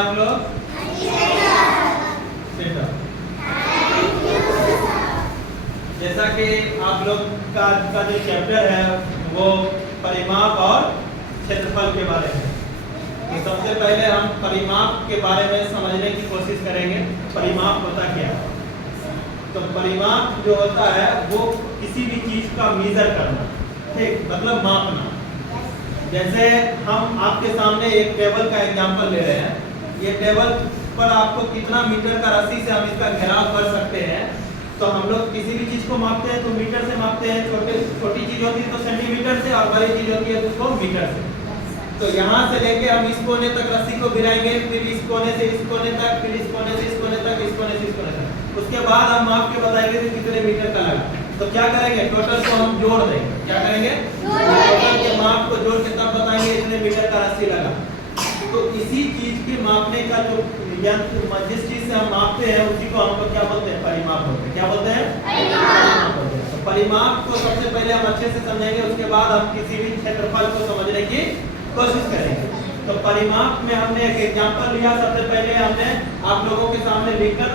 आप लोग? जैसा कि आप लोग का जो चैप्टर है वो परिमाप और क्षेत्रफल के बारे में, तो सबसे पहले हम परिमाप के बारे में समझने की कोशिश करेंगे। परिमाप होता क्या है? तो परिमाप जो होता है वो किसी भी चीज का मेजर करना, ठीक, मतलब मापना। जैसे हम आपके सामने एक टेबल का एग्जांपल ले रहे हैं। ये टेबल पर आपको कितना मीटर का रस्सी से हम इसका घेराव कर सकते हैं। तो हम लोग किसी भी चीज को मापते हैं तो मीटर से मापते हैं। छोटी चीज होती है तो सेंटीमीटर से, और बड़ी चीज होती है तो उसको मीटर से। तो यहाँ से लेके हम इस कोने तक रस्सी को गिराएंगे, फिर इस कोने से इस कोने तक, फिर इस कोने से इस कोने तक, इस कोने से इस कोने तक। उसके बाद हम माप के बताएंगे कि कितने मीटर का लगा। तो क्या करेंगे, टोटल को हम जोड़ देंगे। क्या करेंगे, टोटल के माप को जोड़ के तब बताएंगे इतने मीटर का रस्सी लगा। तो इसी चीज के मापने का जो यंत्र, जिस चीज से हम मापते हैं उसी को हम लोग क्या बोलते हैं, परिमाप बोलते हैं। क्या बोलते हैं, परिमाप बोलते हैं। तो परिमाप को सबसे पहले हम अच्छे से समझेंगे, उसके बाद हम किसी भी क्षेत्रफल को समझने की कोशिश करेंगे। तो परिमाप में हमने एक एग्जांपल लिया। सबसे पहले हमने आप लोगों के सामने लिखकर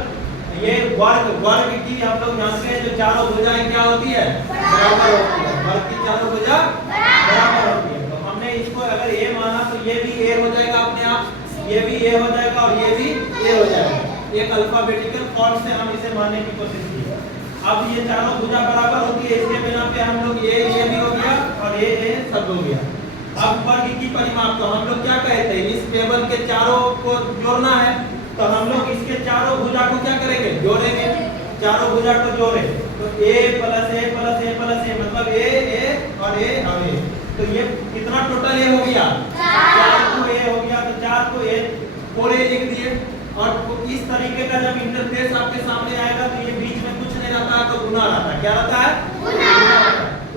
ये वर्ग की हम लोग जानते हैं जो चारों भुजाएं क्या होती है, बराबर होती है। वर्ग की चारों भुजा बराबर होती है। तो हमने इसको अगर ए माना तो ये भी ए हो जाएगा अपने आप, ये भी ए हो जाएगा और ये भी ए हो जाएगा। एक अल्फाबेटिकल फॉर्म से हम इसे मानने की कोशिश की। अब ये चारों भुजा बराबर होती है, इसके बिना पे हम लोग ये भी हो गया और ये सब हो गया। अब वर्ग की परिमाप तो हम लोग क्या कहते हैं, इस टेबल के चारों को जोड़ना है तो हम लोग इसके चारों भुजा को क्या करेंगे, जोड़ेंगे। चारों भुजा को जोड़े तो a plus a plus a plus a मतलब a और a और a। तो ये कितना टोटल a हो गया, 4 को a हो गया। तो 4 को a 4a लिख दिए। और इस तरीके का जब इंटरफेस आपके सामने आएगा तो ये बीच में कुछ नहीं रहता है तो गुना रहता है। क्या रहता है, गुना।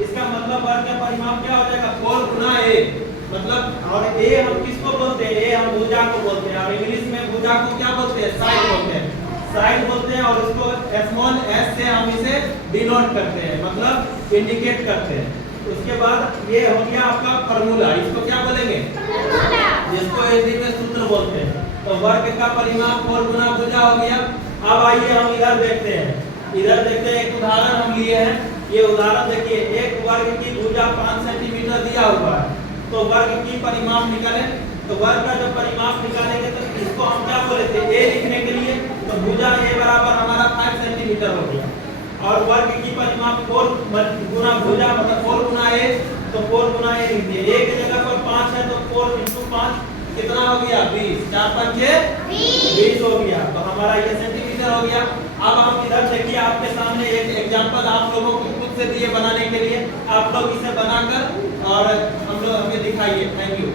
इसका मतलब वर्ग का परिमाप क्या हो जाएगा, 4 गुना a। मतलब और a हम किसको बोलते हैं, a हम भुजा को बोलते हैं। और इंग्लिश में भुजा को क्या बोलते हैं, साइड बोलते हैं। साइड बोलते हैं और इसको स्मॉल s से हम इसे डिनोट करते हैं, मतलब इंडिकेट करते हैं। उसके बाद ये हो गया आपका फार्मूला, इसको क्या बोलेंगे, जिसको हिंदी में सूत्र बोलते हैं। तो वर्ग का परिमाप 4 गुना भुजा हो गया। अब आइए हम इधर देखते हैं। इधर देखते हैं, एक उदाहरण हम लिए हैं। ये उदाहरण देखिए, एक वर्ग की भुजा 5 सेंटीमीटर दिया हुआ है। तो वर्ग की परिमाप निकालें। तो वर्ग का जब परिमाप निकालेंगे तो इसको हम क्या बोले थे, a लिखने के लिए। तो भुजा a बराबर हमारा 5 सेंटीमीटर हो गया। और वर्ग की परिमाप 4 गुना भुजा मतलब 4 गुना a। तो 4 गुना a लिख दिए। a की जगह पर 5 है तो 4 × 5 कितना हो गया, 20। 4 × 5 = 20 हो गया। तो हमारा ये सेंटीमीटर हो गया। अब हम इधर देखिए, आपके सामने एक एग्जांपल आप लोगों को खुद से दिए बनाने के लिए। आप लोग इसे बनाकर और हम लोग हमें दिखाइए। Thank you.